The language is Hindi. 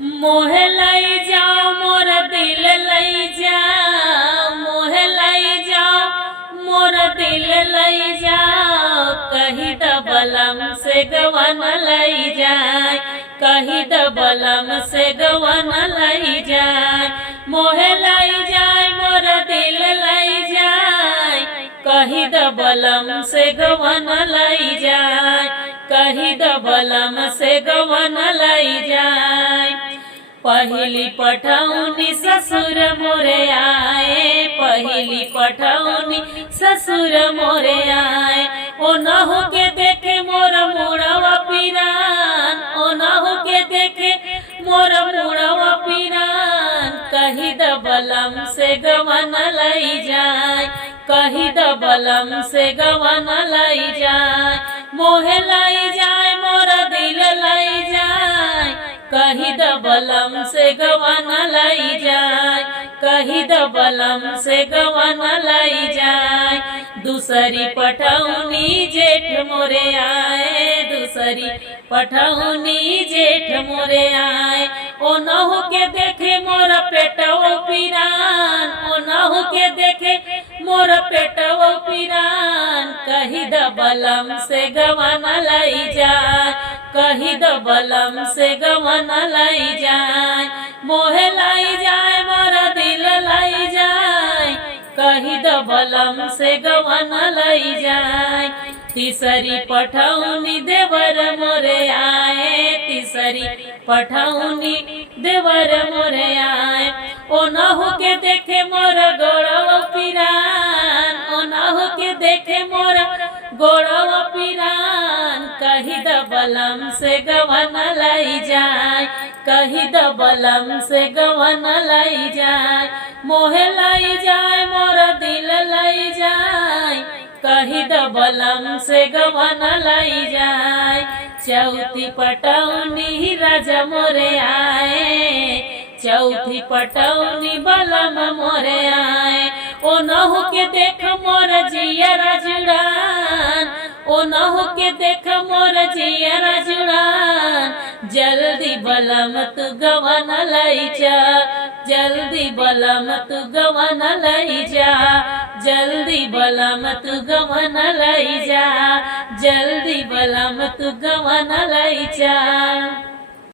मोहे लाई जाओ मोर दिल लाई जाओ, मोहे लाई जाओ मोर दिल लाई जाओ। कहीं दबलम से गवन लाई जाए, कहीं दबलम से गवन लाई जाए। मोहे लाई जाए मोर दिल लाई जाए, कहीं दबलम से गवन लाई जाए, कहीं दबलम से गवन लाई जाए। पहली पठौनी ससुर मोरे आए, पहली पठौनी ससुर मोरे आए। ओ नहु के देखे मोर मुड़वा पिरान, ओ नहु के देखे मोर मुड़वा पिरान। कहीं दबलम से गवन लाई जाए, कहीं दबलम से गवन लाई जाए। मोहे लाई जाए मोर दिल लाई जाए, कहीं दबलम से गवन लाई जाए, कहीं दबलम से गवन लाई जाए। दूसरी पठौनी जेठ मोरे आए, दूसरी पठौनी जेठ मोरे आए। ओ नहु के देखे मोर पेटवो पिरान, ओ नहु के देखे मोर पेटवो पिरान। कहीं दबलम से गवन लाई जाए, कहीं दबलम से गवन लाई जाए। मोहे लाई जाए मोर दिल लाई जाए, कहीं दबलम से गवन लाई जाए। तीसरी पठौनी देवर मोरे आए, तीसरी पठौनी देवर मोरे आए। ओ नहु के देखे मोर गोड़वा पिरान, ओ नहु के देखे मोर गोड़वा पिरान। कहीं दबलम से गवन लाई जाए, कहीं दबलम से गवन लाई जाए। मोहे लाई जाए मोर दिल लाई जाए, कहीं दबलम से गवन लाई जाए। चौथी पटौनी राजा मोरे आए, चौथी पटौनी बलम मोरे आए। ओ नहु के देख मोर जियरा जुड़ान, ओ नहु के देख मोर जियरा जुड़ान। जल्दी बलम तू गवन लाई जा, जल्दी बलम तू गवन लाई जा, जल्दी बलम तू गवन लाई जा, जल्दी बलम तू गवन लाई जा।